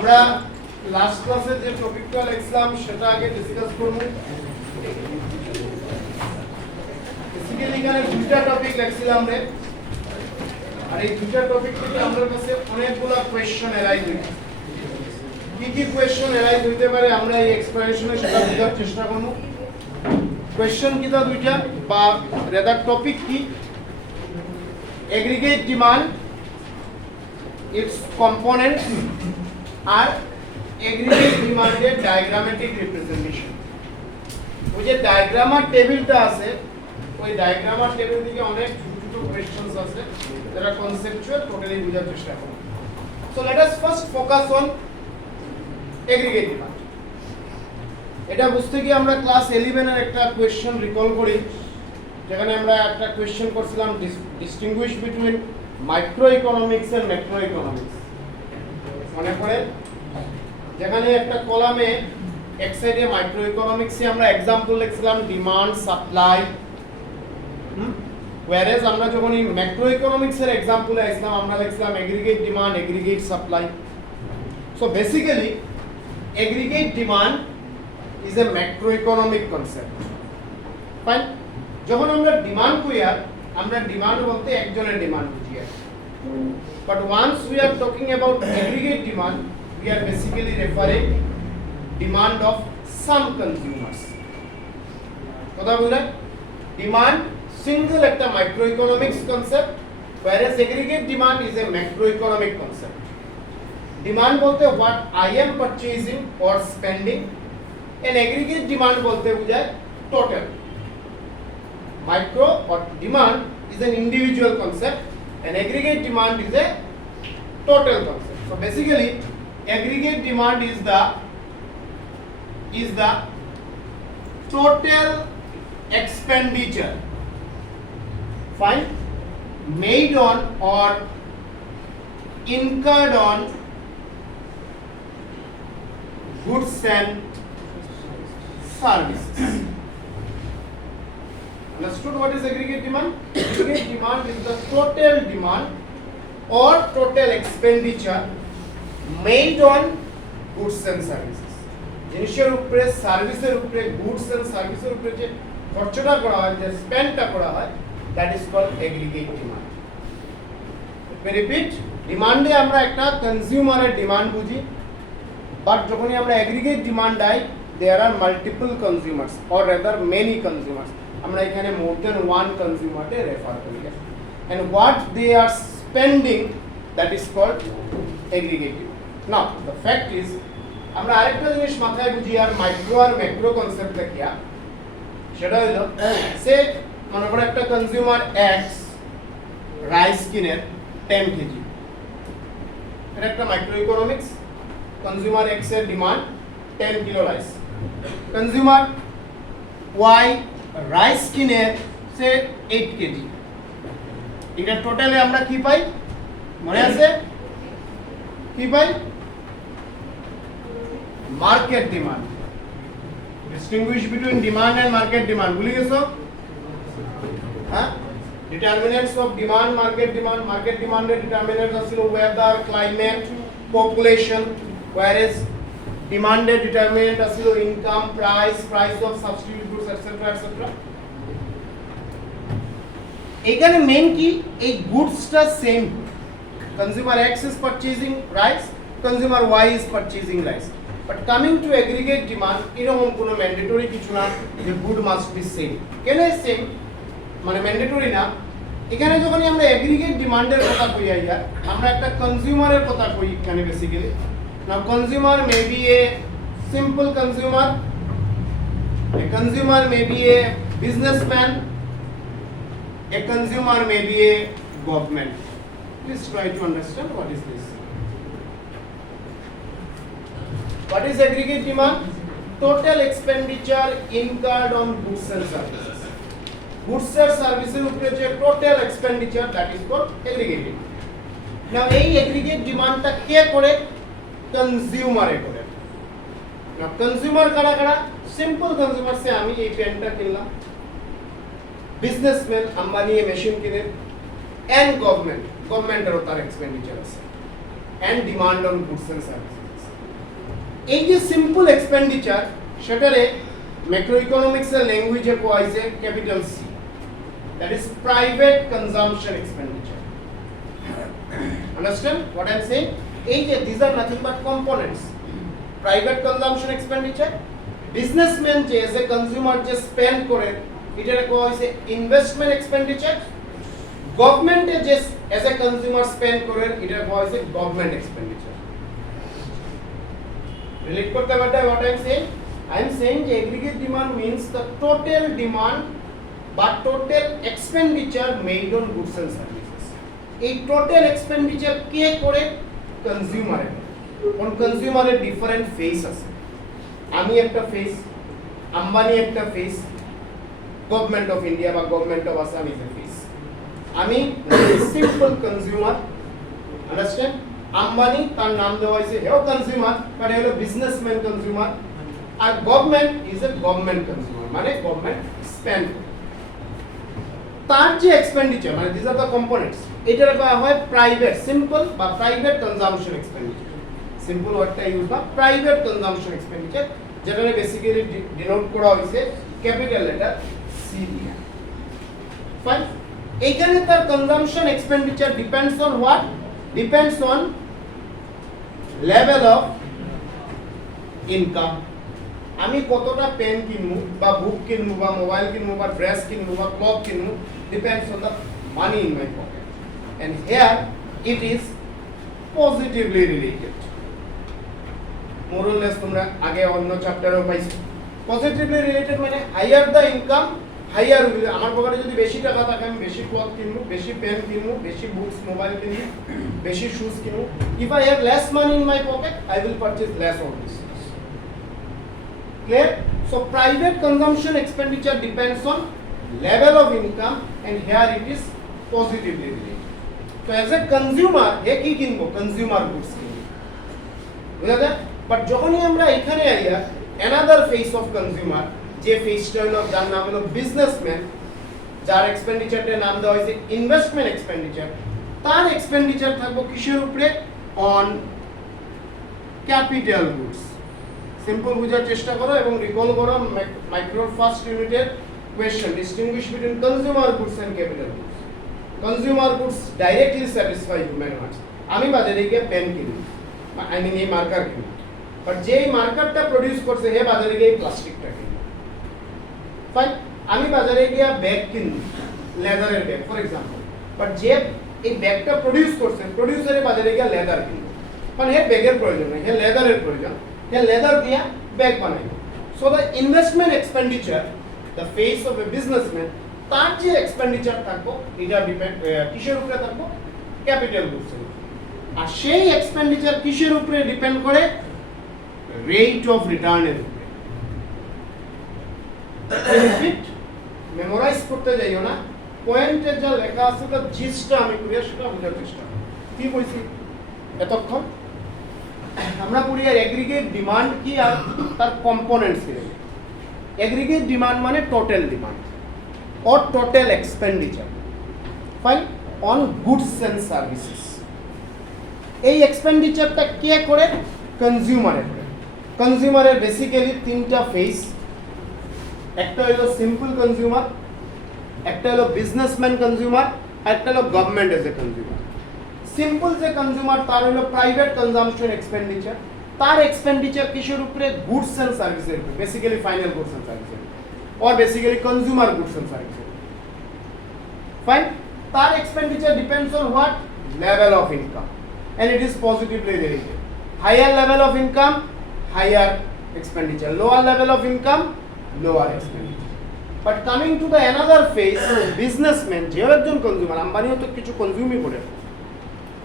আমরা লাস্ট ক্লাসে যে টপিকটা লিখলাম সেটা আগে ডিসকাস করব। বেসিক্যালি এখানে দুটো টপিক লিখছিলাম রে, আর এই দুটো টপিক থেকে আমাদের কাছে অনেকগুলো কোশ্চেন এরাইজ হইছে। কি কি কোশ্চেন এরাইজ হইতে পারে আমরা এই এক্সপ্লেনেশনে সেটা বোঝার চেষ্টা করব। কোশ্চেন কি তা দুইটা, বা রেদার টপিক কি? এগ্রিগেট ডিমান্ড, its components আর এগ্রিগেট ডিমান্ডের ডায়াগ্রামেটিক রিপ্রেজেন্টেশন। ওই যে ডায়াগ্রামার টেবিলটা আছে, ওই ডায়াগ্রামার টেবিল থেকে অনেক ছোট ছোট কোশ্চেনস আছে যারা কনসেপচুয়াল টোটালি বোঝার চেষ্টা করব। So let us first focus on aggregate demand. এটা বুঝতে গিয়ে আমরা ক্লাস 11 এর একটা কোশ্চেন রিকল করি, যেখানে আমরা একটা কোশ্চেন করছিলাম distinguish between microeconomics and macroeconomics. মনে পড়ে? যেখানে একটা কলামে এক সাইডে মাইক্রো ইকোনমিক্সে আমরা एग्जांपल লিখছিলাম ডিমান্ড সাপ্লাই, whereas আমরা যখন এই ম্যাক্রো ইকোনমিক্সের एग्जांपल-এ আসলাম আমরা লিখছিলাম aggregate demand, aggregate supply. So basically aggregate demand is a macro economic concept. Fine, যখন আমরা ডিমান্ড কই, আর আমরা ডিমান্ড বলতে একজনের ডিমান্ড বুঝি। But once we are talking about aggregate demand, we are basically referring demand of some consumers. কথা বলেন, demand single একটা microeconomics concept, whereas aggregate demand is a macroeconomic concept. Demand বলতে what I am purchasing or spending, and aggregate demand বলতে বোঝায় total. Micro or demand is an individual concept, and aggregate demand is a total concept. So basically aggregate demand is the total expenditure, fine, made on or incurred on goods and services. Understood what is aggregate demand? Aggregate demand is the total demand or total expenditure made on goods and services. জিনিসের উপরে, সার্ভিসের উপরে, goods and সার্ভিসের উপরে যে খরচটা করা হয়, যে স্পেন্ডটা করা হয়, that is called aggregate demand. আমি রিপিট, ডিমান্ডে আমরা একটা কনজিউমারের ডিমান্ড বুঝি, বাট যখনই আমরা এগ্রিগেট ডিমান্ড আই, there are multiple consumers or rather many consumers. আমরা এখানে মোর দেন ওয়ান কনজিউমারকে রেফার করি, and what they are spending, that is called aggregate demand. Now the fact is আমরা আরেকটা জিনিস মাথায় বুঝি, আর মাইক্রো আর ম্যাক্রো কনসেপ্ট দেখিয়া, সেটা হলো সে মনে করে একটা কনজিউমার এক্স রাইস কিনে 10 কেজি, এটা একটা মাইক্রো ইকোনমিক্স। কনজিউমার এক্স এর demand 10 kilo rice, consumer Y rice কিনে সে 8 কেজি। এটা টোটালে আমরা কি পাই? মনে আছে কি পাই? Market demand. Distinguish between demand and market demand ভুলে গেছো? হ্যাঁ, determinants of demand, market demand. Market ডিমান্ডের ডিটারমিনেন্টস আছিল ওয়েদার, ক্লাইমেট, পপুলেশন, whereas ডিমান্ডের ডিটারমিনেন্ট আছিল income, price of substitute goods etcetera etcetera. এখানে মেইন কি, এই গুডসটা same. Consumer X is purchasing rice, consumer Y is purchasing rice. But coming to aggregate demand, এরকম কোনো ম্যান্ডেটরি কিছু না যে গুড মাস্ট বি সেম। কেন সেম মানে ম্যান্ডেটরি না? এখানে যখনই আমরা এগ্রিগেট ডিমান্ডের কথা কই, আমরা একটা কনজিউমারের কথা কই এখানে বেসিক্যালি। নাও consumer may B a simple consumer, a consumer may be a businessman, a consumer may be a government. Please try to understand what is this. What is aggregate demand? Total expenditure incurred on goods and services. Goods and services upre je total expenditure, that is called aggregate demand. Now ei aggregate demand ta ke kore? Consumer e kore. Now consumer kara kara? Simple consumer se ami ei pen ta kinlam, businessman Ambani a machine kine, and government er tar expenditure ase, and demand on goods and services. এই যে simple expenditure সেটারে ম্যাক্রো ইকোনমিক্সের ল্যাঙ্গুয়েজে কোয়া হইছে capital C, that is private consumption expenditure. Understand what I am saying? এই যে this are nothing but components. Private consumption expenditure, businessman যে এজ এ কনজিউমার যে স্পেন্ড করে এটারে কোয়া হইছে ইনভেস্টমেন্ট এক্সপেন্ডিচার। গভর্নমেন্টে যে এজ এ কনজিউমার স্পেন্ড করে এটারে কোয়া হইছে গভর্নমেন্ট এক্সপেন্ডিচার। রিলেট করতে পারতে what I am saying? I am saying the aggregate demand means the total demand but total expenditure made on goods and services. এই total expenditure কে করে? কনজিউমার। কোন কনজিউমারের ডিফারেন্ট ফেস আছে। আমি একটা ফেস, আম্বানি একটা ফেস, গভর্নমেন্ট অফ ইন্ডিয়া বা government of Assam is a face. আমি সিম্পল কনজিউমার, আন্ডারস্ট্যান্ড? আম্বানি তার নাম দেওয়া হয়েছে হেও কনজিউমার, বাট হলো বিজনেসম্যান কনজিউমার। আর government is a government consumer, মানে গভর্নমেন্ট স্পেন্ড। তার যে এক্সপেন্ডিচার মানে দিস আর দ্য কম্পোনেন্টস, এটার করা হয় প্রাইভেট সিম্পল বা প্রাইভেট কনজাম্পশন এক্সপেন্ডিচার। সিম্পল ওয়ার্ডটা ইউজ বা প্রাইভেট কনজাম্পশন এক্সপেন্ডিচার, যেটা বেসিক্যালি ডিনোট করা হয়েছে ক্যাপিটাল লেটার সি দিয়ে। ফাইন, এইখানে তার consumption expenditure depends on what? Depends on level of income. আমি কতটা পেন কিনবো বা বুক কিনবো বা মোবাইল কিনবো বা ড্রেস কিনবো বা ক্লথ কিনবো, depends on the money in my pocket, and here it is positively related. More less তোমরা আগে অন্য চ্যাপ্টারেও পাইছো। পজিটিভলি রিলেটেড মানে higher the income, higher will. আমার পকেটে যদি বেশি টাকা থাকে আমি বেশি ক্লথ কিনবো, বেশি পেন কিনবো, বেশি বুকস মোবাইল কিনবো, বেশি শুজ কিনবো। If I have less money in my pocket, I will purchase less of this. Clear? So private consumption expenditure depends on level of income, and here it is positively related. So as a consumer, he ki kinbo? Consumer goods kinbo. বুঝাতে? But যখনই আমরা এখানে আইয়া another face of consumer, যে ফেসটা হলো যার নাম হলো বিজনেসম্যান, যার এক্সপেন্ডিচারটার নাম দেওয়া হয়েছে ইনভেস্টমেন্ট এক্সপেন্ডিচার, তার এক্সপেন্ডিচার থাকবে কিসের উপরে? On capital goods. সিম্পল বোঝার চেষ্টা করো এবং রিকল করো মাইক্রো ফার্স্ট ইউনিটের question, distinguish between consumer goods and capital goods. Consumer goods directly satisfy human wants. আমি বাজারে গিয়ে পেন কিনি, আই মিন এই মার্কার কিনি, বাট যেই মার্কারটা প্রডিউস করছে হে বাজারে গিয়ে প্লাস্টিকটা কিনি। ফাইন, আমি বাজারে গিয়ে ব্যাগ কিনি, লেদারের ব্যাগ ফর এক্সাম্পল, বাট যে এই ব্যাগটা প্রডিউস করছে প্রডিউসারে বাজারে গিয়ে লেদার কিনবো, কারণ হে ব্যাগের প্রয়োজন নেই, হে লেদারের প্রয়োজন, হে লেদার দিয়া ব্যাগ বানাইবো। So the investment expenditure, the face of a businessman, তার যে এক্সপেন্ডিচার থাকবো এটা ডিপেন্ড কিসের উপরে থাকবো? ক্যাপিটাল গুডস এর। আর সেই এক্সপেন্ডিচার কিসের উপরে ডিপেন্ড করে? রেট অফ রিটার্নের উপরে। রিপিট, মেমোরাইজ করতে যাইও না, পয়েন্টে যা লেখা আছে তার জিস্টটা আমি করিয়া সেটা বোঝার চেষ্টা করি। কি বলছি এতক্ষণ? আমরা পড়ি আর এগ্রিগেট ডিমান্ড কি আর তার কম্পোনেন্টস কি। এগ্রিগেট ডিমান্ড মানে total demand or total expenditure fine on goods and services. এই এক্সপেন্ডিচারটা কে করে? কনজিউমারে করে। কনজিউমারের বেসিক্যালি তিনটা ফেস, একটা হলো সিম্পল কনজিউমার, একটা হলো বিজনেসম্যান কনজিউমার, আর একটা হলো government age a consumer. Simple যে কনজিউমার তার হলো প্রাইভেট কনজাম্পশন এক্সপেন্ডিচার, তার এক্সপেন্ডিচার কিসের উপরে? গুডস এন্ড সার্ভিসের উপরে, বেসিক্যালি ফাইনাল গুডস এন্ড সার্ভিসের or basically consumer goods and services. Fine, তার expenditure depends on what? Level of income, and it is positively related. Higher level of income, higher expenditure. Lower level of income, lower expenditure. But coming to the another phase, businessmen, যে একজন কনজিউমার, আম্বানিও তো কিছু কনজিউমই করে,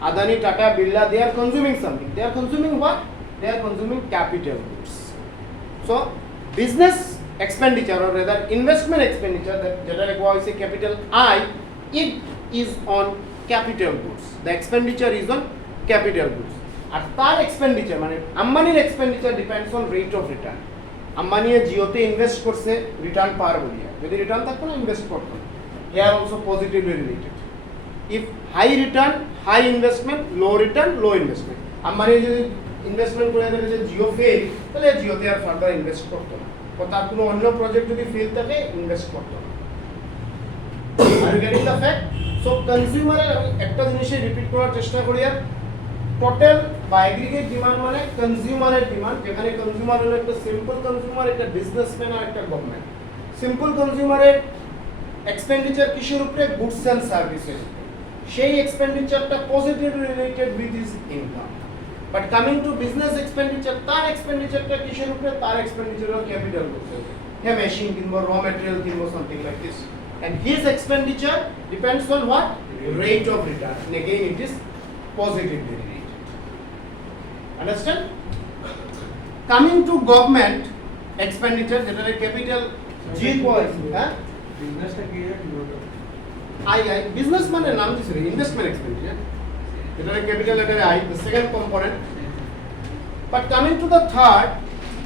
আদানি, টাটা, Birla, they are consuming something. They are consuming what? They are consuming capital goods. So business expenditure or rather investment expenditure, that যেটা লেখা হয়েছে capital I, it is on capital goods. The expenditure is on capital goods. আর তার expenditure মানে আম্বানির expenditure depends on rate of return. Ambani জিওতে invest করছে return পার বলিয়া, যদি রিটার্ন থাকতো না ইনভেস্ট করতো না। Here also positively related. If high return, high investment, low return, low investment. Ambani যদি ইনভেস্টমেন্ট করে থাকে যে জিও ফেল, তাহলে জিওতে আর ফার্দার ইনভেস্ট করতো না, বা তার কোনো অন্য প্রজেক্ট যদি ফেল থাকে ইনভেস্ট করতো না। আর you getting the fact? So কনজিউমারের আমি একটা জিনিসই রিপিট করার চেষ্টা করি, আর টোটাল বা অ্যাগ্রিগেট ডিমান্ড মানে কনজিউমারের ডিমান্ড, যেখানে কনজিউমার হলো একটা সিম্পল কনজিউমার, একটা বিজনেসম্যান আর একটা গভর্নমেন্ট। সিম্পল কনজিউমারের এক্সপেন্ডিচার কিসের উপরে? Goods and services. সেই এক্সপেন্ডিচারটা positively related with his income. But coming to business expenditure, তার এক্সপেন্ডিচারটা কিসের উপরে? তার এক্সপেন্ডিচার হলো ক্যাপিটাল গুডস, হ্যাঁ মেশিন কিনবো, র ম্যাটেরিয়াল কিনবো, something like this, and his expenditure depends on what? Rate of return, and again it is positively related. Understand? Coming to government expenditure, যেটা capital G equals, হ্যাঁ বিজনেসটা কি I business মানে নাম দিছে investment expenditure, যেটা capital letter I, the second component. But coming to the third,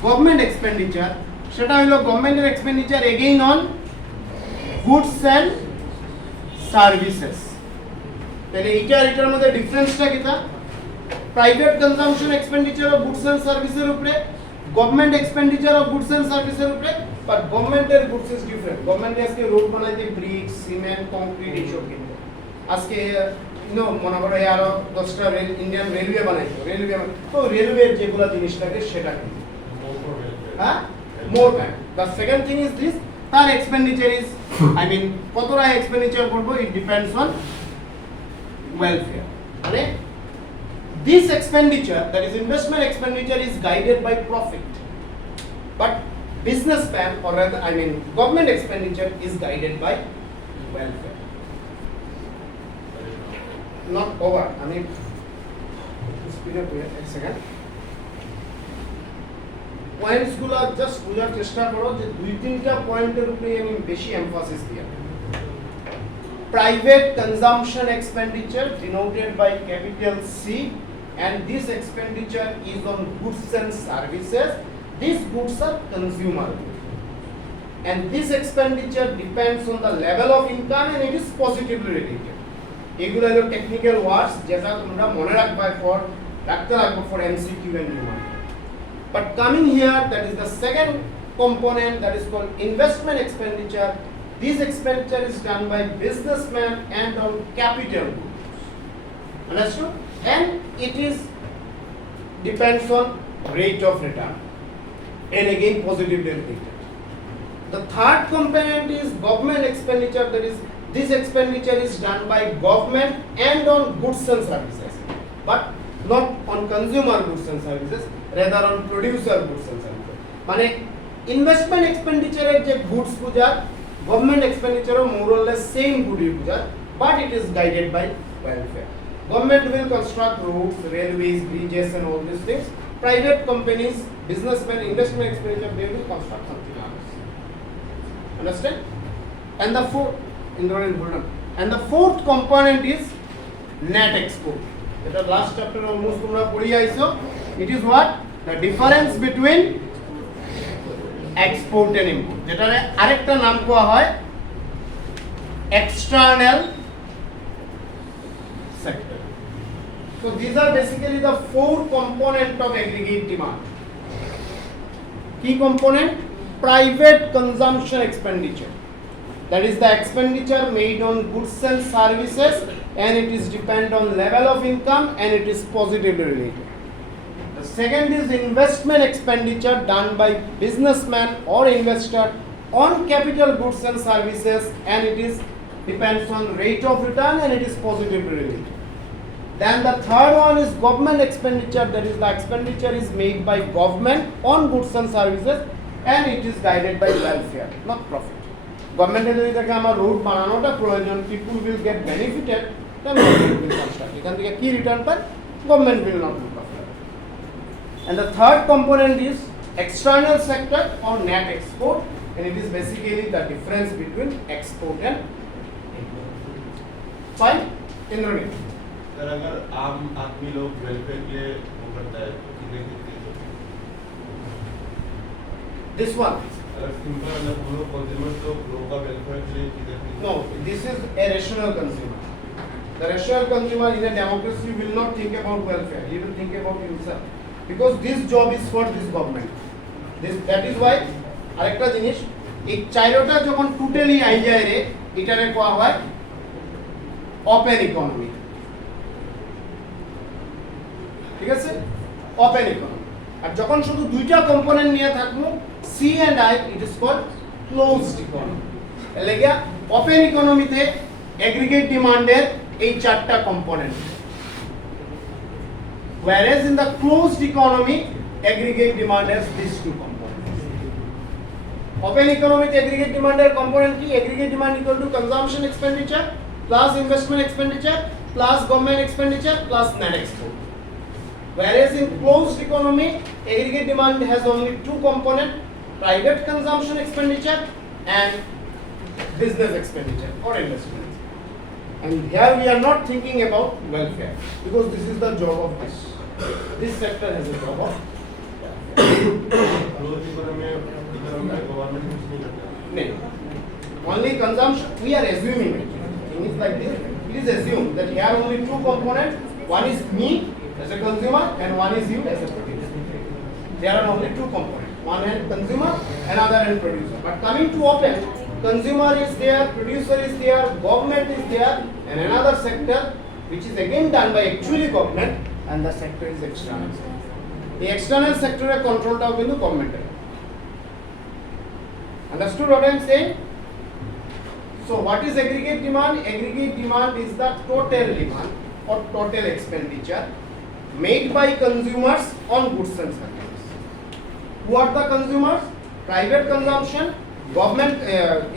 government expenditure, সেটা হলো গভর্নমেন্টের expenditure again on goods and services. তাহলে এটার মধ্যে ডিফারেন্সটা কিটা? Private consumption expenditure of goods and সার্ভিসের উপরে, government expenditure of goods and সার্ভিসের উপরে, বাট গভর্নমেন্টের গুডস ইজ ডিফারেন্ট। গভর্নমেন্টে আজকে রোড বানাইতে ব্রিক্স, সিমেন্ট, কংক্রিট এইসব কিনবে। আজকে মনে করো আরো 10টা ইন্ডিয়ান রেলওয়ে বানাইতো, তো রেলওয়ের যেগুলো জিনিস লাগে সেটা কিনবে, হ্যাঁ more than. The second thing is this, তার এক্সপেন্ডিচার ইজ কত টাকা এক্সপেন্ডিচার করবো, ইট ডিপেন্ডস অন ওয়েলফেয়ার। মানে this expenditure, that is investment expenditure, is guided by profit, but businessman or rather government expenditure is guided by welfare. Not over, speed up here, a second. Points গুলো জাস্ট বোঝার চেষ্টা করো, যে দুই তিনটা পয়েন্টের উপরে আমি বেশি এমফাসিস দিই। Private consumption expenditure denoted by capital C, and this expenditure is on goods and services. These goods are consumer, and this expenditure depends on the level of income and it is positively related. এগুলো হলো টেকনিক্যাল ওয়ার্ডস, যেটা তোমরা মনে রাখতে রাখবো for MCQ and demand. But coming here, that is the second component, that is called investment expenditure. This expenditure is done by businessman and on capital goods. Understood? And it is depends on rate of return, and again positively related. The third component is government expenditure, that is this expenditure is done by government and on goods and services, but not on consumer goods and services, rather on producer goods and services. মানে investment expenditure এর যে goods পূজা, government expenditure more or less same good Puja, but it is guided by welfare. Government will construct roads, railways, bridges and all these things. Private companies, businessmen, investment expenditure, they will construct something else. Understand? And the fourth component is net export. That last chapter almost tumra pori aiso. It is what? The difference between export and import. যেটারে আরেকটা নাম কোয়া হয় external sector. So these are basically the four components of aggregate demand. Key component: private consumption expenditure, that is the expenditure made on goods and services, and it is depend on level of income and it is positively related. The second is investment expenditure done by businessman or investor on capital goods and services, and it is depends on rate of return and it is positively related. Then the third one is government expenditure, that is the expenditure is made by government on goods and services, and it is guided by welfare, not profit. Government যদি দেখে আমার রোড বানানোটা প্রয়োজন, people will get benefited, then government will construct. এখান থেকে কি রিটার্ন পায়? Government will not do profit. And the third component is external sector or net export, and it is basically the difference between export and import. Fine? Indranil. Sir अगर आम आदमी लोग वेलफेयर के लिए वो करता है तो कितने This one. अगर सिंपल अगर हम लोग कंज्यूमर्स लोग का वेलफेयर के लिए कितने No, this is a rational consumer. The rational consumer in a democracy will not think about welfare. He will think about himself. because this job is for this government. That is why আরেকটা জিনিস এই চাইরোটা যখন totally I যায় রে এটারে কোয়া হয় ওপেন ইকোনমি, ঠিক আছে, ওপেন ইকোনমি। আর যখন শুধু দুইটা কম্পোনেন্ট নিয়ে থাকবো C and I, it is called closed economy. এর লাগা ওপেন ইকোনমিতে এগ্রিগেট ডিমান্ডের এই চারটা component, whereas in the closed economy aggregate demand has these two components. Open economy তে aggregate demand এর component কি? Aggregate demand equal to consumption expenditure plus investment expenditure plus government expenditure plus net export. Whereas in closed economy aggregate demand has only two components, private consumption expenditure and business expenditure or investment. And here we are not thinking about welfare because this is the job of this. This sector has a job of close economy में गवर्नमेंट कुछ नहीं करता। नहीं. Only consumption. We are assuming it. It is like this. Please assume that here only two components. One is me as a consumer and one is you as a producer. There are only two components. One hand consumer, another hand producer. But coming to open, consumer is there, producer is there, government is there, and another sector which is again done by actually government, and the sector is external. The external sector control of the government. Understood what I am saying? So what is aggregate demand? Aggregate demand is the total demand or total expenditure made by consumers on goods and services. Who are the consumers? Private consumption, government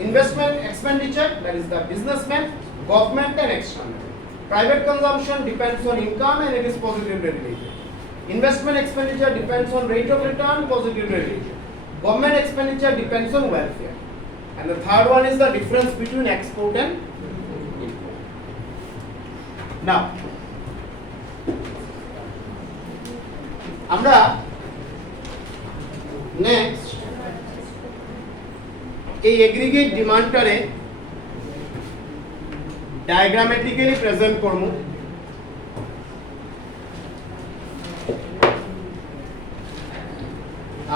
investment expenditure, that is the businessman, government and external. Private consumption depends on income and it is positively related. Investment expenditure depends on rate of return, positively related. Government expenditure depends on welfare. And the third one is the difference between export and import. Now, আমরা next এই এগ্রিগেট ডিমান্ডটারে ডায়াগ্রামেটিক্যালি প্রেজেন্ট করব।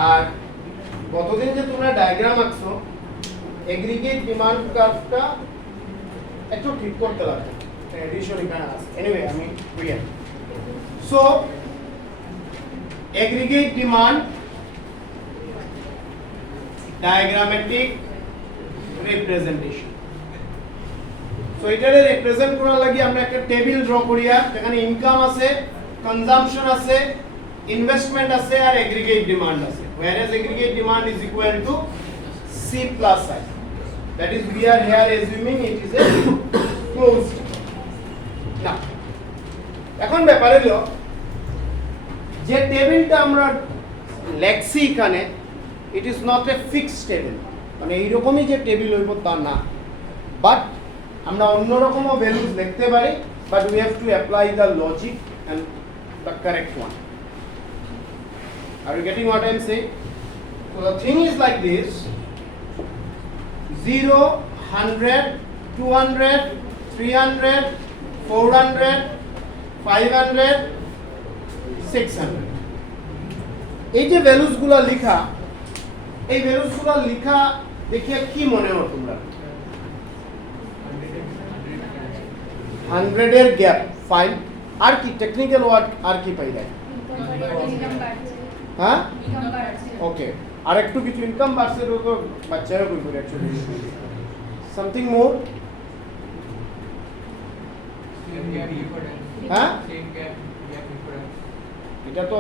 আর কতদিন যে তোমরা ডায়াগ্রাম আঁকছো aggregate demand কার্ভটা একটু ঠিক করতে লাগে, এডিশন এখানে আছে। এনিওয়ে আমি clear. So aggregate demand diagrammatic representation. So এটারে রিপ্রেজেন্ট করার লাগি আমরা একটা টেবিল ড্র করিয়া যেখানে ইনকাম আছে, কনজাম্পশন আছে, ইনভেস্টমেন্ট আছে আর এগ্রিগেট ডিমান্ড আছে, whereas aggregate demand is equal to C plus I. That is we are here assuming it is a closed. Now এখন ব্যাপার হলো যে টেবিলটা আমরা লেখছি এখানে it is not a fixed table, মানে এইরকমই যে টেবিল হইব তা না, বাট আমরা অন্যরকমও ভ্যালুজ লিখতে পারি, but we have to apply the logic and the correct one. Are you getting what I am saying? So the thing is like this: 0, 100, 200, 300, 400, 500, 600 এই যে ভ্যালুসগুলো লেখা, এই ভ্যালুসগুলো লেখা দেখিয়া কি মনে হয় তোমরা? 100 এর গ্যাপ ফাইন, আর কি টেকনিক্যাল ওয়ার্ড আর কি পাইলে? হ্যাঁ ওকে, আর একটু কিছু ইনকাম বাড়ছে তো বাচ্চারা কই করে অ্যাকচুয়ালি সামথিং মোর। হ্যাঁ এটা তো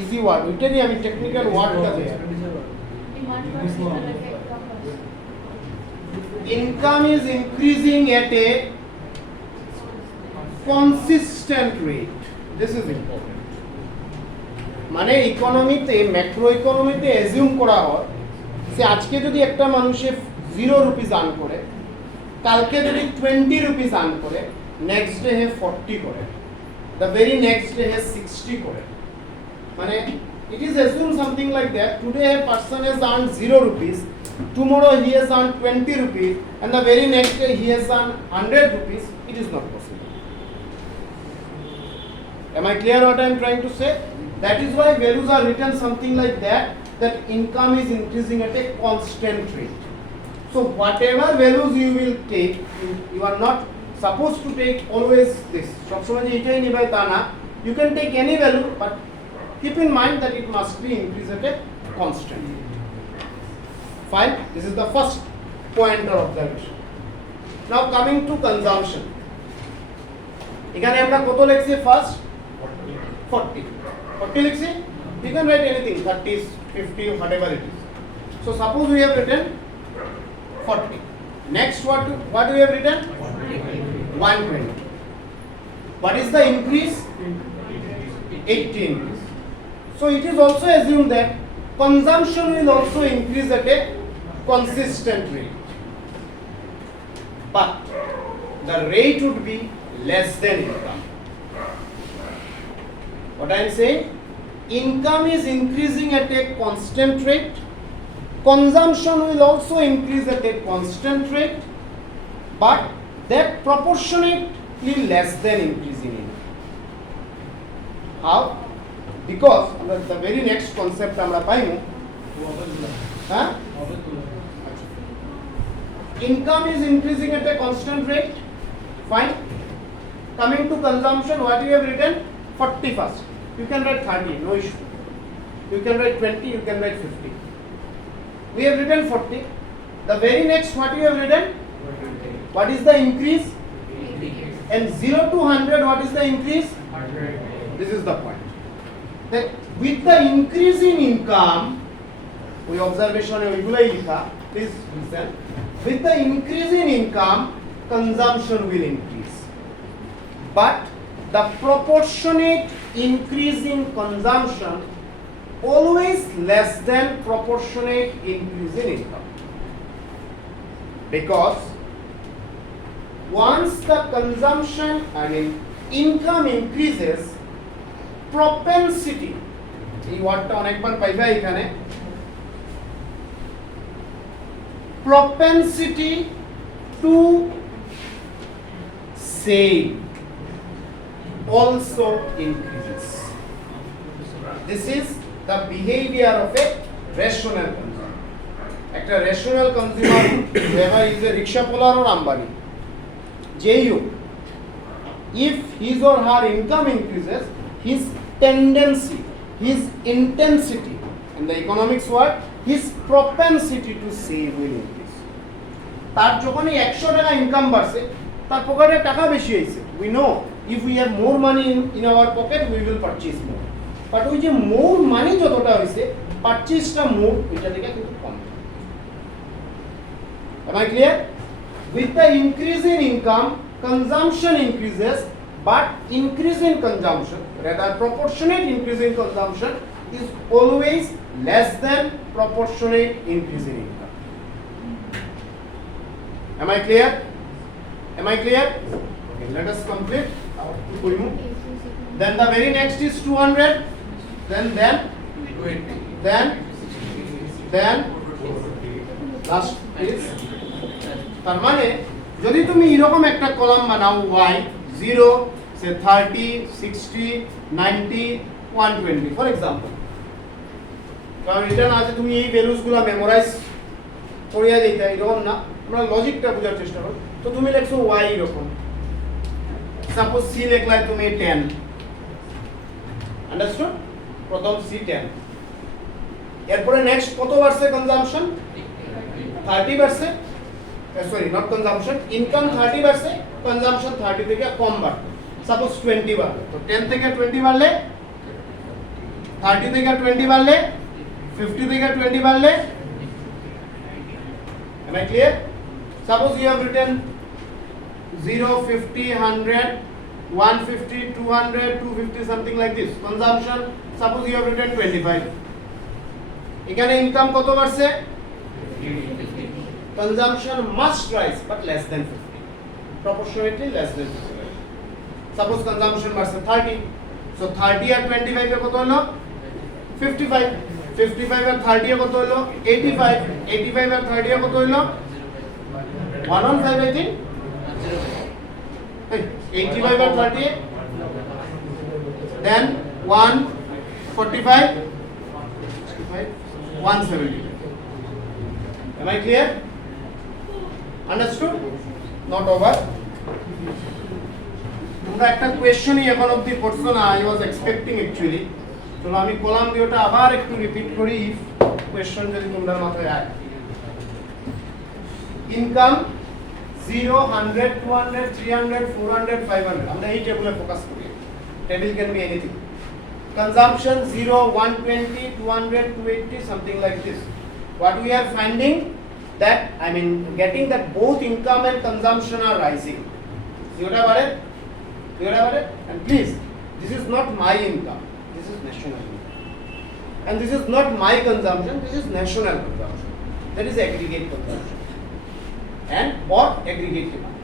ইজি ওয়ার্ড, ওইটারই আমি টেকনিক্যাল ওয়ার্ডটা দেই। Income is increasing at a consistent rate. This is important. মানে ইকোনমিতে, ম্যাক্রো ইকোনমিতে অ্যাজিউম করা হয় যে আজকে যদি একটা মানুষে 0 রুপিস আর্ন করে, কালকে যদি 20 রুপিস আর্ন করে, নেক্সট ডে হে 40 করে, the very next day has 60 করে। মানে it is assumed something like that. Today a person has earned 0 rupees, tomorrow he has earned 20 rupees, and the very next day he has earned 100 rupees. It is not possible. Am I clear what I am trying to say? That is why values are written something like that, that income is increasing at a constant rate. So whatever values you will take, you are not supposed to take always this. You can take any value, but keep in mind that it must be increased at a constant rate. Fine, this is the first pointer observation. Now coming to consumption. এখানে আমরা কত লিখছি ফার্স্ট 40 40 লিখছি, you can write anything 30 50 whatever it is. So suppose we have written 40. Next what we have written 120. What is the increase? 80 increase. So it is also assumed that consumption will also increase at a consistent rate, but the rate would be less than income. What I am saying, income is increasing at a constant rate, consumption will also increase at a constant rate, but that proportionately less than increasing income. How? Because the very next concept আমরা পাইমু, হ্যাঁ, income is increasing at a constant rate. Fine. Coming to consumption, what you have written 40 first. You can write 30, no issue. You can write 20, you can write 50. We have written 40. The very next what you have written? What is the increase? And 0 to 100, what is the increase? 100. This is the point. That with the increase in income, we observation please listen. With the increase in income, consumption will increase, but the proportionate increase in consumption always less than proportionate increase in income, because once the consumption, income increases, propensity, এই ওয়ার্ডটা অনেকবার পাইবা এখানে, propensity to save also increases. This is the behavior of a rational consumer. একটা rational consumer, whoever is a rickshaw puller or ambani, JU, if his or her income increases, his tendency, his intensity, in the economics word, his propensity to save will increase. তার যখনই 100 টাকা ইনকাম বাড়ছে, তার পকেটে টাকা বেশি হইছে, we know if we have more money in our pocket we will purchase more, but ওই যে more money যতটা হইছে, purchaseটা more, এটা থেকে কিন্তু কম। Am I clear? With the increase in income, consumption increases, but increase in consumption, rather proportionate increase in consumption, is always less than proportionate increase in income. Am I clear? Am I clear? Okay, let us complete. Then the very next is 200. Then last is, তার মানে যদি তুমি এরকম একটা কলাম বানাও y 0 say 30 60 90 120 for example, কারণ এটা না যে তুমি এই ভ্যালুসগুলো মেমোরাইজ করিয়া দিতে এরকম না, আমরা লজিকটা বোঝার চেষ্টা করো। তো তুমি লিখছো y এরকম, সাপোজ c লিখলাই তুমি 10, আন্ডারস্টুড? প্রথম c 10, এরপরে নেক্সট কত বাড়ছে কনজাম্পশন 30 বাড়ছে, সরি নট কনজাম্পশন, ইনকাম 30 বাড়ছে, কনজাম্পশন 30 থেকে কম বাড়ছে, সাপোজ 20 বাড়লো, তো 10 থেকে 20 বাড়লে 30 থেকে 20 বাড়লে 50 থেকে 20 বাড়লে, am I clear? Suppose you have written 0 50 100 150 200 250 something like this, consumption suppose you have written 25, এখানে ইনকাম কত বাড়ছে, consumption must rise but less than 50, proportionately less than 50. Suppose consumption বাড়ছে 30, so 30 আর 25 এর কত হলো 55, 55 আর 30 এর কত হলো 85, 85 আর 30 এর কত হলো 115 I think, 85 আর 30, then 1 45, 65, 170. Am I clear? Understood? Not over. তোমরা একটা কোয়েশ্চনই এখন অবধি করছো না, আই ওয়াজ এক্সপেক্টিং অ্যাকচুয়ালি। চলো আমি কলাম দিয়েটা আবার একটু রিপিট করি, ইফ কোয়েশ্চন যদি তোমরা মাথায় আয়। ইনকাম 0, 100, 200, 300, 400, 500, আমরা এই টেবিলে ফোকাস করি। Table can be anything. Consumption 0, 120, 200, 280, something like this. What we are finding that, I mean, getting that both income and consumption are rising. See what about it? See what about it? And please, this is not my income. This is national income. And this is not my consumption. This is national consumption. That is aggregate consumption. And or aggregate demand.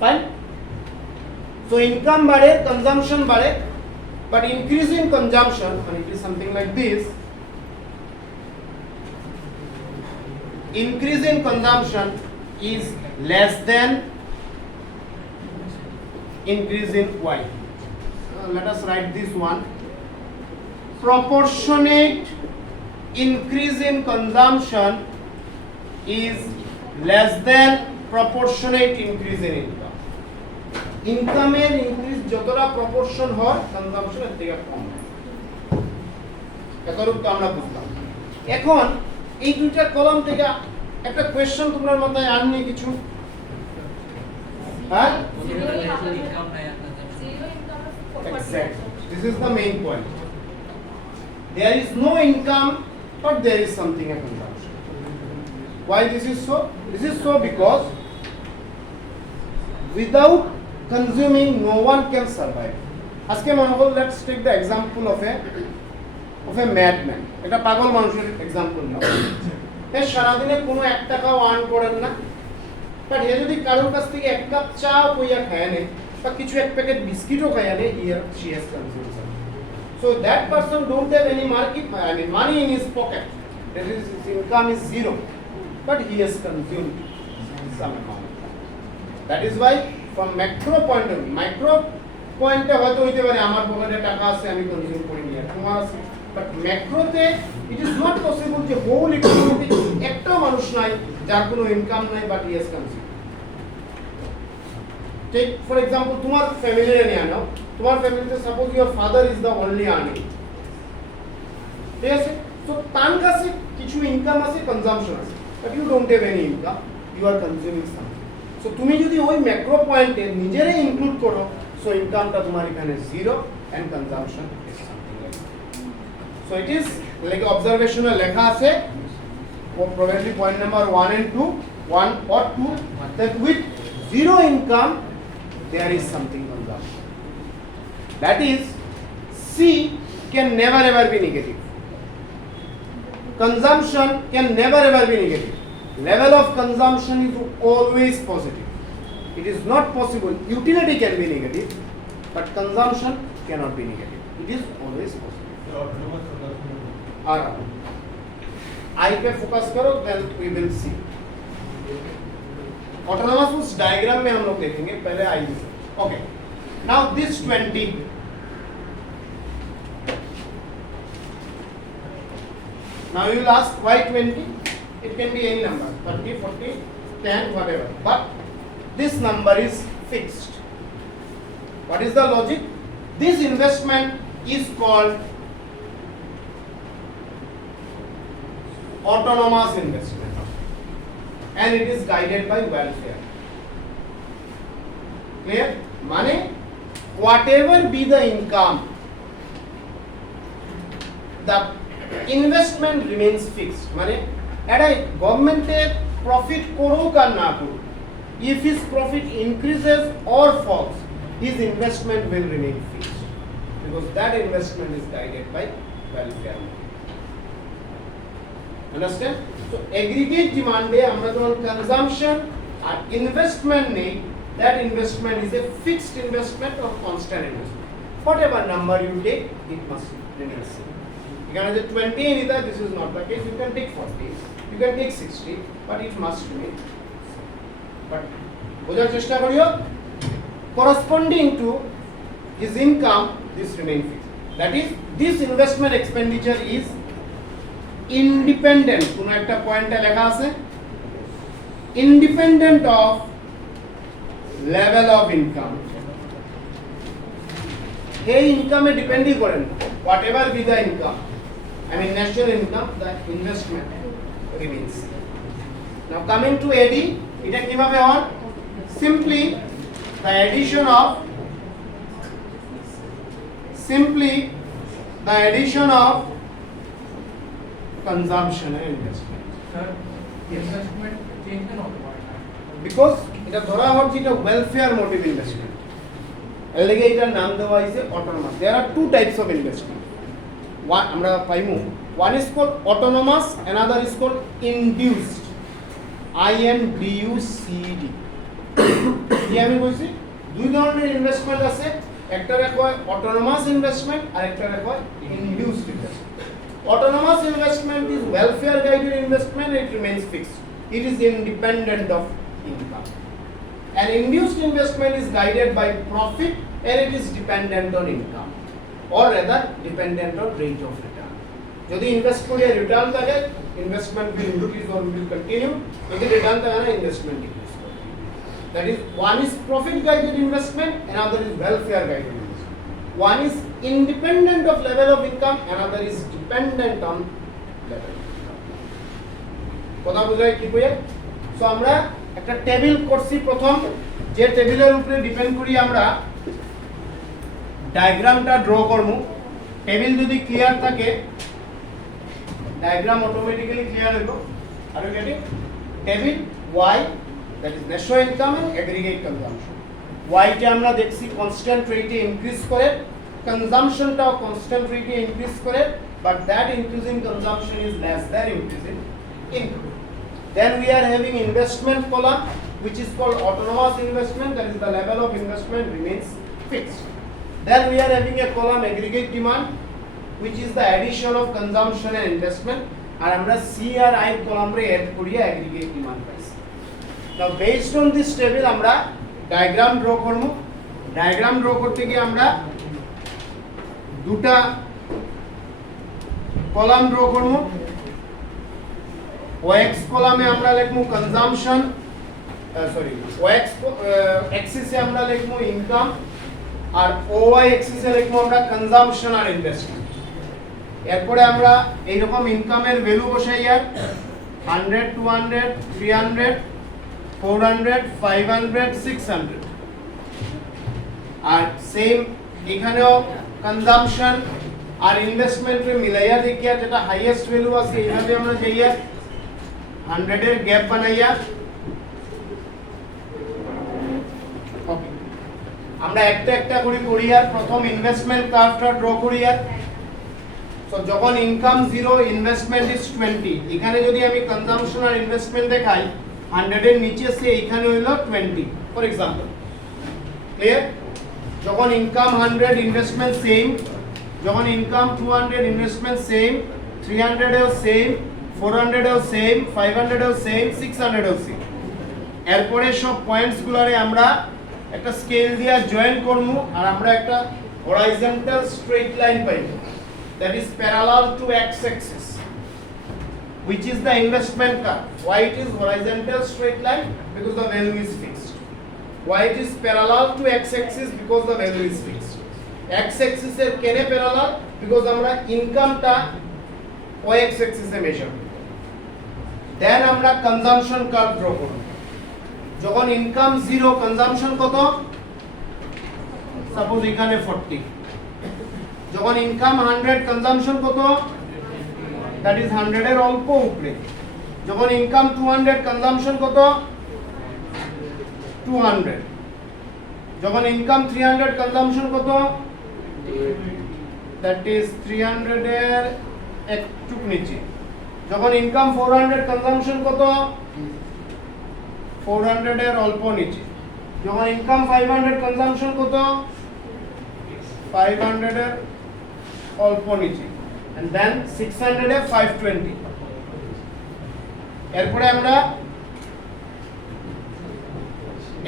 Fine. So income bare, consumption bare, but increase in consumption, and it is something like this. Increase in consumption is less than increase in Y. Let us write this one. Proportionate increase in consumption is less than proportionate increase in income. Income এর ইনক্রিজ যতটা প্রপোর্শন হয় কনজাম্পশন এর থেকে কম হয়। এতটুকু আমরা বুঝলাম। এখন এই দুইটা কলাম থেকে একটা কোশ্চেন তোমার মাথায় আননি কিছু? হ্যাঁ? Exactly. This is the main point. There is no income, but there is something a consumption. Why this is so? This is so because without consuming no one can survive. আজকে মনে করো let's take the example of a madman. একটা পাগল মানুষের एग्जांपल নাও। সে সারা দিনে কোনো 1 টাকাও আর্ন করেন না, বাট হে যদি কারোর কাছ থেকে 1 কাপ চা পয়য়া খায় নেয় বা কিছু এক প্যাকেট বিস্কিটও খায় নেয়, he or she has consumed something. So that person don't have any money in his pocket. That is, his income is zero, but he has consumed some amount. That is why from macro point of view, micro point এ হয়তো হইতে পারে আমার পকেটে টাকা আছে আমি কনজিউম করি নি, তোমার আছে, বাট ম্যাক্রোতে ইট ইজ নট পসিবল যে হোল ইকোনমিতে একটা মানুষ নাই যার কোনো ইনকাম নাই but he has consume. Take for example তোমার ফ্যামিলিরে নিয়ে নাও, তোমার ফ্যামিলিতে suppose your father is the only earning, ঠিক আছে? সো তার কাছে কিছু ইনকাম আছে, কনজাম্পশন আছে, but you don't have any income, you are consuming something. So তুমি যদি ওই ম্যাক্রো পয়েন্টে নিজেরে ইনক্লুড করো, সো ইনকামটা তোমার এখানে zero and consumption is something like. So it is like observational লেখা আছে probably point number 1 and 2, 1 or 2, that with zero income there is something consumption. That is, C can never ever be negative. Consumption can never ever be negative. Level of consumption is always positive. It is not possible. Utility can be negative, but consumption cannot be negative. It is always positive. I पे फोकस करो, then we will see. Autonomous diagram में हम लोग देखेंगे, पहले I से. Okay. Now this 20. Now you will ask why 20? It can be any number, 30, 40, 10, whatever. But this number is fixed. What is the logic? This investment is called autonomous investment, and it is guided by welfare. Clear? Money, whatever be the income, the investment remains fixed. Money, at a government profit koruk or na koruk, if his profit increases or falls, his investment will remain fixed, because that investment is guided by welfare. Understand? So aggregate demand এ আমরা যখন consumption আর investment নেই, that investment is a fixed investment or constant investment. Whatever number you take, it must remain same. এখানে যে 20 নিতা, this is not the case. You can take 40, you can take 60, but it must remain. But বোঝার চেষ্টা করিও, corresponding to his income, this remain fixed. That is, this investment expenditure is independent, কোন একটা পয়েন্টে লেখা আছে independent of level of income. এই ইনকামে ডিপেন্ডই করেন, whatever be the income, I mean national income, the investment remains. Now coming to AD, এটা কিভাবে হয়? Simply the addition of consumption and investment. Sir, investment change can not work. Because এটা ধরা হচ্ছে এটা ওয়েলফেয়ার মোটিভ ইনভেস্টমেন্ট, এর লাগি এটার নাম দেওয়া হয়েছে autonomous. There are two types of investment. One আমরা পাইমু, one is called autonomous, another is called induced, INDUCED. কি আমি বলছি, দুই ধরনের ইনভেস্টমেন্ট আছে, একটা কয় অটোনমাস ইনভেস্টমেন্ট আর একটা কয় induced investment. Autonomous investment is welfare guided investment, it remains fixed. It is independent of income. And induced investment is guided by profit and it is dependent on income, or rather dependent on rate of return. যদি ইনভেস্ট করি রিটার্ন থাকে, investment will increase or will continue. যদি রিটার্ন থাকে না, investment decrease করে. That is, one is profit guided investment, another is welfare guided investment. One is independent of level of income, another is dependent on level of income. কথা বুঝায় কি কইয়া? সো আমরা একটা টেবিল করছি প্রথম, যে টেবিলের উপরে ডিপেন্ড করি আমরা ডায়াগ্রামটা ড্র করব. টেবিল যদি ক্লিয়ার থাকে, ডায়াগ্রাম অটোমেটিক্যালি ক্লিয়ার হইব. Are you getting? Table Y, that is national income and aggregate consumption. Y কে আমরা দেখছি কনস্ট্যান্ট রেটে ইনক্রিজ করে, কনজাম্পশনটাও কনস্ট্যান্ট রেটে ইনক্রিজ করে, but that increase in consumption is less than increase in income. Then we are having investment column, which is called autonomous investment, that is the level of investment remains fixed. Then we are having a column aggregate demand, which is the addition of consumption and investment, আর আমরা C আর I column রে add করিয়া aggregate demand পাইছি. Now based on this table আমরা diagram draw করব. Diagram draw করতে গিয়ে আমরা দুটা কলাম ড্র করব. OX কলামে আমরা লিখব কনজাম্পশন, OX অ্যাক্সিসে আমরা লিখব ইনকাম, আর OY অ্যাক্সিসে লিখব আমরা কনজাম্পশন আর ইনভেস্টমেন্ট. এরপরে আমরা এইরকম ইনকামের ভ্যালু বসাই, আর 100, 200, 300, 400, 500, 600. আর সেম এখানেও কনজাম্পশন আর ইনভেস্টমেন্টে মিলাইয়া দেখিয়া যেটা হাইয়েস্ট ভ্যালু আছে এইভাবে আমরা যাইয়া 100 এর গ্যাপ বানাইয়া, ওকে, আমরা একটা একটা করে করি. আর প্রথম ইনভেস্টমেন্ট কার্ভটা ড্র করি. আর সো যখন ইনকাম 0, ইনভেস্টমেন্ট ইজ 20, এখানে যদি আমি কনজাম্পশন আর ইনভেস্টমেন্ট দেখাই, 100 এর নিচে সে এখানে হইল 20 ফর एग्जांपल. ক্লিয়ার? যখন ইনকাম 100, ইনভেস্টমেন্ট সেম, যখন ইনকাম 200, ইনভেস্টমেন্ট সেম, 300 এও সেম, 400 এও সেম, 500 এও সেম, 600 এও সেম. এরপরে সব পয়েন্টস গুলারে আমরা একটা স্কেল দিয়া জয়েন করব, আর আমরা একটা হরাইজন্টাল স্ট্রেট লাইন পাইব, that is parallel to x axis, which is the investment curve. Why it is horizontal straight line? Because the value is fixed. Why it is parallel to x axis? Because the value is fixed. X axis এর কেনে parallel? Because আমরা ইনকামটা y axis এ মেজার করব. দেন আমরা consumption curve draw করব. যখন ইনকাম 0, কনজাম্পশন কত? সাপোজ এখানে 40. যখন ইনকাম 100, কনজাম্পশন কত? that is 100 এর অল্প উপরে. যখন ইনকাম 200, কনজাম্পশন কত? 200. যখন ইনকাম 300, কনজাম্পশন কত? that is 300 এর একটু নিচে. যখন ইনকাম 400, কনজাম্পশন কত? 400 এর অল্প নিচে. যখন ইনকাম 500, কনজাম্পশন কত? 500 এর অল্প নিচে. and then 600 এ 520. এরপরে আমরা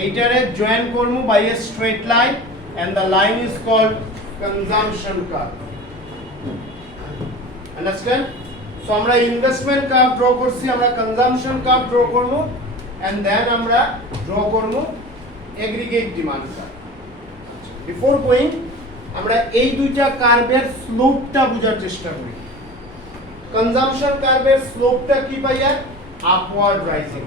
এইটারে জয়েন করব by a straight line and the line is called consumption curve. Understand? So আমরা ইনভেস্টমেন্ট কার্ভ ড্র করছি, আমরা কনজাম্পশন কার্ভ ড্র করব এন্ড দেন আমরা ড্র করব aggregate demand curve. Before going আমরা এই দুইটা কার্ভের স্লোপটা বোঝার চেষ্টা করি। কনজাম্পশন কার্ভের স্লোপটা কি পাইয়া? Upward rising.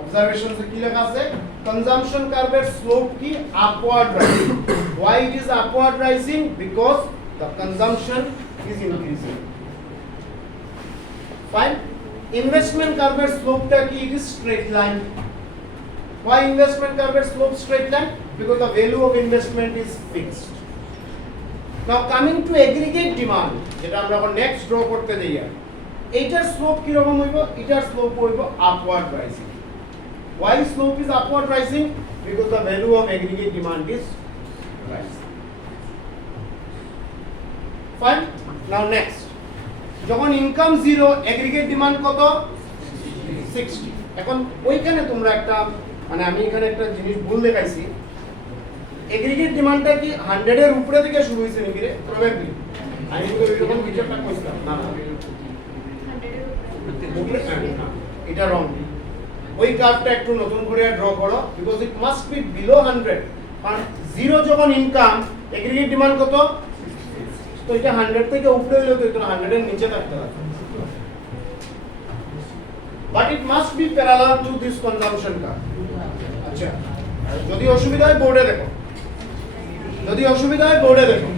অবজারভেশন কি লেখা আছে? কনজাম্পশন কার্ভের স্লোপ কি? Upward rising. Why it is upward rising? Because the consumption is increasing. Fine. Investment curve slope ta ki? It is straight line. Why investment curve slope straight line? Because the value of investment is fixed. Now coming to aggregate demand, যেটা আমরা এখন next draw করতে যাই, এইটার স্লোপ কি রকম হইব? এটার স্লোপ হইব upward rising. Why slope is upward rising? Because the value of aggregate demand is rising. Fine. Now next, যখন ইনকাম 0, aggregate demand কত? 60. এখন ওইখানে তোমরা একটা মানে আমি এখানে একটা জিনিস ভুল দেখাইছি। aggregate ডিমান্ডটা কি 100 এর উপরে থেকে শুরু হইছে নাকি রে? প্রবাবলি আমি তো এরকম কিছু একটা কইছিলাম। না না 100 এর উপরে না, এটা রং। ওই কার্ভটা একটু নতুন করে ড্র করো, because it must be below 100। কারণ 0 যখন ইনকাম, এগ্রিগেট ডিমান্ড কত? তো এটা 100 থেকে উপরে হলে তো এটা 100 এর নিচে থাকতে হবে। But it must be parallel to this consumption curve. আচ্ছা, যদি অসুবিধা হয় বোর্ডে দেখো, যদি অসুবিধা হয় বোর্ডে দেখো।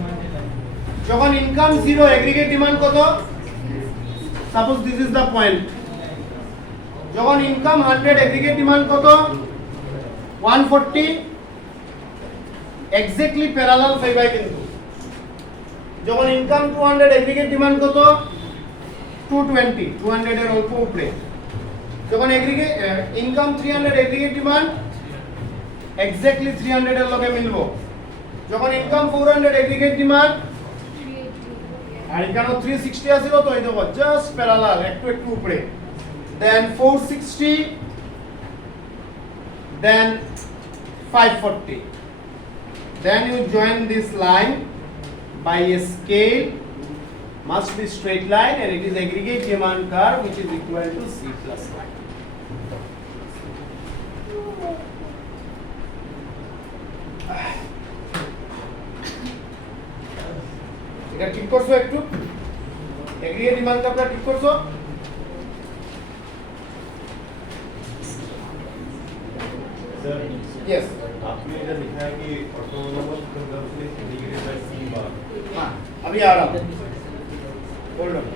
যখন ইনকাম 0, এগ্রিগেট ডিমান্ড কত? Suppose this is the point. যখন ইনকাম 100, এগ্রিগেট ডিমান্ড কত? 140। এক্স্যাক্টলি প্যারালাল পাইবাই কিন্তু। যখন ইনকাম 200, এগ্রিগেট ডিমান্ড কত? 220, 200 এর অল্প উপরে। যখন aggregate income 300, aggregate demand exactly 300 এর লগে মিলবো। যখন ইনকাম 400, এগ্রিগেট ডিমান্ড, আর এখানে 360 আছিল তো এই দেখো জাস্ট প্যারালাল, একটু একটু উপরে। Then 460, then 540. Then you join this line by a scale, must be straight line, and it is aggregate demand curve which is equal to C plus line. এটা ঠিক করছো একটু? aggregate demand curve ঠিক করছো? Sir, Yes. आपने इधर लिखा है कि autonomous consumption is indicated by C bar. हाँ, अभी आ रहा हूँ। Hold on.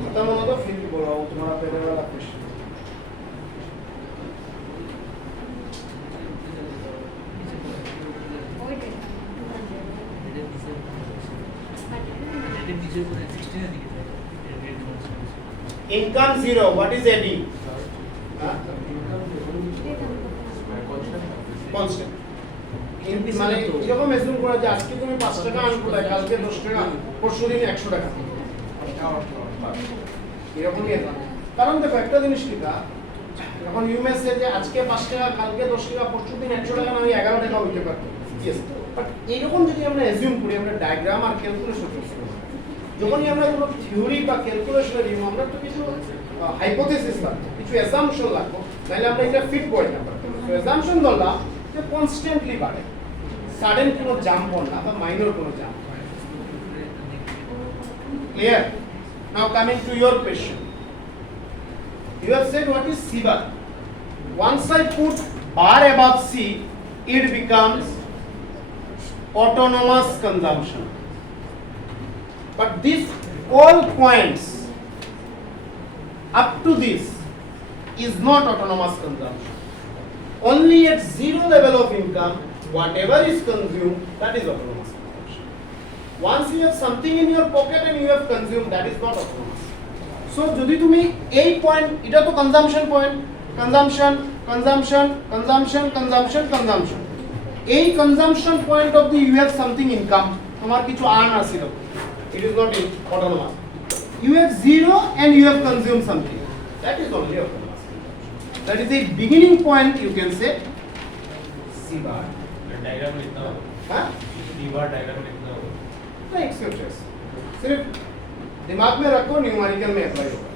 खत्म होना तो फिर बोल रहा हूँ तुम्हारा पहले वाला question. Income 0, what is AD? Huh? Constant. মানে এরকম এসুম করা যে আজকে তুমি 5 টাকা আর্ন করলে, কালকে 10 টাকা, পরশুদিন 100 টাকা। এরকমই এটা। কারণ দেখো একটা জিনিস লিখা, যখন ইউএসএ যে আজকে 5 টাকা, কালকে 10 টাকা, পরশুদিন 100 টাকা, আমি 11 টাকা হইতে পারতো। ইয়েস। বাট এইরকম যদি আমরা এজিউম করি, আমরা ডায়াগ্রাম আর ক্যালকুলেশন করতে পারি। যখনই আমরা কোনো থিওরি বা ক্যালকুলেশন নিব, আমরা তো কিছু হাইপোথেসিস লাগবে, কিছু অ্যাসাম্পশন লাগবে, তাহলে আমরা এটা ফিট করতে পারবো। তো অ্যাসাম্পশন ধরলাম যে কনস্ট্যান্টলি বাড়ে, সাডেন কোনো জাম্প না বা মাইনর কোনো jump. Clear? Now coming to your question. You have said what is C bar. Once I put bar above C, it becomes autonomous consumption. But these all points up to this is not autonomous consumption. Only at 0 level of income, whatever is consumed, that is autonomous consumption. Once you have something in your pocket and you have consumed, that is not autonomous. So, যদি তুমি এই point, এটা তো consumption point, consumption, consumption, consumption, consumption, consumption. এই consumption point of the you have something income, তোমার কিছু আর্ন আছিল, it is not autonomous. You have 0 and you have consumed something, that is only autonomous. That is a beginning point, you can say C bar. Diagram लिखना हो, हाँ? सी बार डायग्राम लिखना हो। तो next your choice सिर्फ दिमाग में रखो न्यूमेरिकल में अप्लाई होगा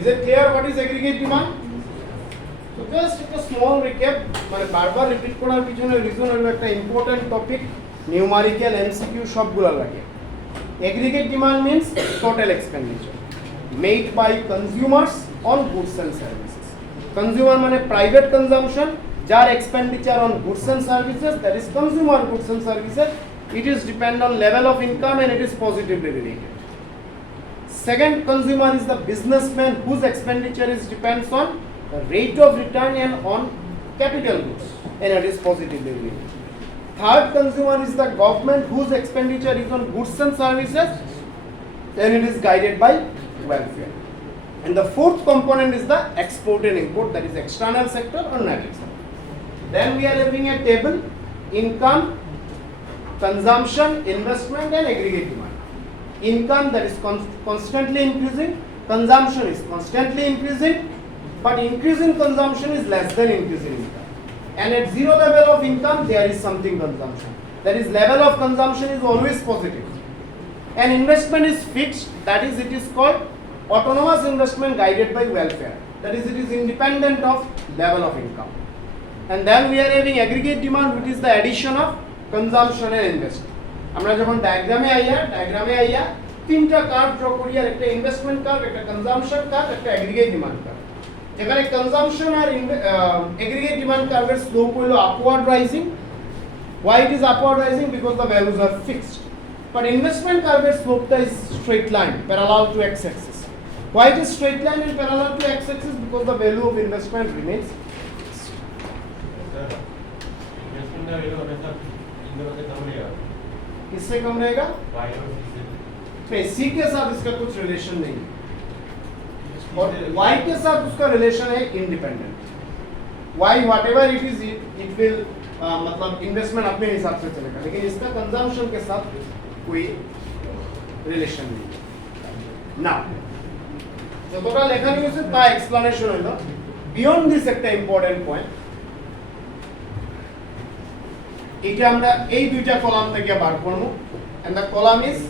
Is it clear what is aggregate demand? So just a small recap মানে বারবার রিপিট করার পিছনে রিজন হলো একটা ইম্পর্টেন্ট টপিক নিউমেরিক্যাল এমসিকিউ সবগুলো লাগে aggregate demand means total expenditure made by consumers on goods and services consumer মানে private consumption যার expenditure on goods and services that is consumer goods and services it is depend on level of income and it is positively related. Second, consumer is the businessman whose expenditure is depends on the rate of return and on capital goods and it is positively related. Third, consumer is the government whose expenditure is on goods and services and it is guided by welfare. And the fourth component is the export and import that is external sector or net export. Then we are having a table income, consumption, investment and aggregate demand. Income that is constantly increasing, consumption is constantly increasing, but increasing consumption is less than increasing income. And at zero level of income, there is something consumption. That is level of consumption is always positive. And investment is fixed, that is it is called autonomous investment guided by welfare. That is it is independent of level of income. And then we are having aggregate demand which is the addition of consumption and investment. আমরা যখন ডায়াগ্রামে আইয়া তিনটা curve draw করি আর একটা investment curve একটা consumption curve একটা aggregate demand curve যেখানে কনজাম্পশন আর অ্যাগ্রিগেট ডিমান্ড কার্ভের স্লোপ হলো upward rising why it is upward rising because the values are fixed but investment curve's slope is straight line parallel to x axis why it is straight line and parallel to x axis because the value of investment remains fixed. Investment का वैल्यू हमेशा इन दोनों से कम रहेगा किससे कम रहेगा y और c से पे c के साथ इसका कुछ रिलेशन नहीं है और y के साथ उसका रिलेशन है independent y whatever it is it will मतलब इन्वेस्टमेंट अपने हिसाब से चलेगा लेकिन इसका कंजम्पशन के साथ कोई रिलेशन नहीं ना যতটা লেখা নিয়ে আছে তা এক্সপ্লেনেশন হলো বিয়ন্ড দিস একটা ইম্পর্টেন্ট পয়েন্ট এটা আমরা এই দুইটা কলাম থেকে বার করব and the column is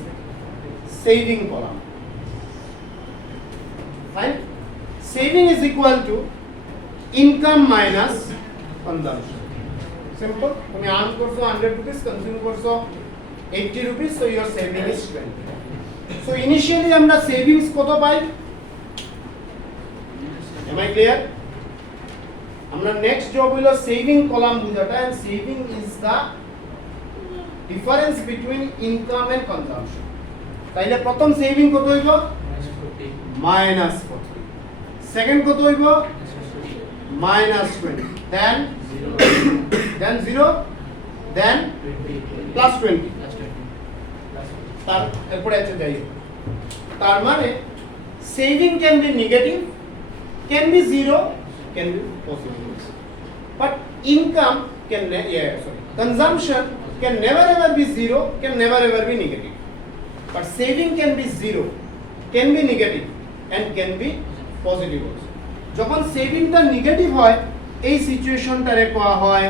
saving column fine saving is equal to income minus consumption simple তুমি earn করছো 100 rupees consume করছো 80 rupees so your saving is 20 so initially আমরা savings কত পাই am I clear আমরা next job হলো saving column বুঝাটা and saving is the difference between income and consumption তাইলে প্রথম saving কত হইব minus 40 second কত হইব minus 20 then 0 then plus 20 তার এরপরে আছে যাই তার মানে saving can be negative can be zero can be positive but income can consumption can never ever be zero can never ever be negative but saving can be zero can be negative and can be positive also যখন সেভিংটা নেগেটিভ হয় এই সিচুয়েশনটারে কোয়া হয়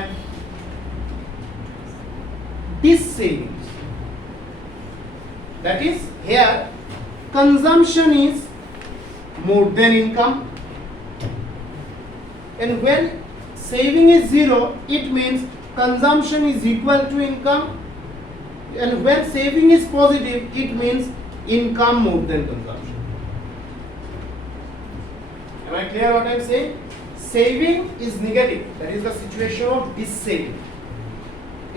this savings that is here consumption is more than income and when saving is zero it means consumption is equal to income and when saving is positive it means income more than consumption am I clear what I am saying saving is negative that is the situation of this saving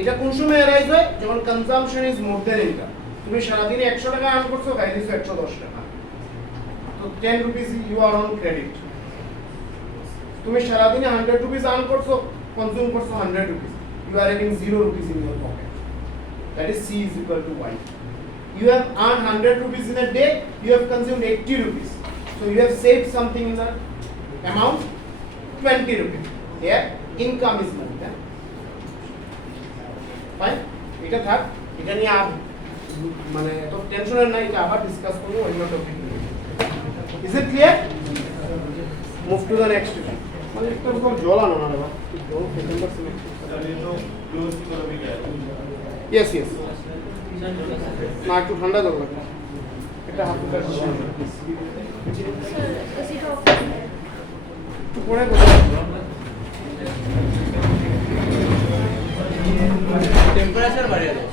এটা কোন সময় arise হয় যখন consumption is more than income তুমি সারা দিনে 100 টাকা আর্ন করছো গাই দিছো 110 টাকা তো 10 rupees you are on credit তুমি সারা দিনে 100 rupees আর্ন করছো কনজিউম করছো 100 rupees you are having 0 rupees in your pocket that is c is equal to y you have earned 100 rupees in a day you have consumed 80 rupees so you have saved something in the amount 20 rupees here income is more than fine এটা থাক এটা নিয়ে আর মানে এত টেনশনের নাই এটা আবার ডিসকাস করব অন্য টপিক নিয়ে is it clear move to the next one মানে একটু জল আনো না বাবা জল সেকেন্ডার সেমিস্টার सर ये तो क्लोज इकोनॉमिक है ইয়েস ইয়েস না একটু ঠান্ডা দরকার এটা হাফ লিটার স্যার এসিটা অফ একটু পরে কথা টেম্পারেচার বাড়িয়ে দাও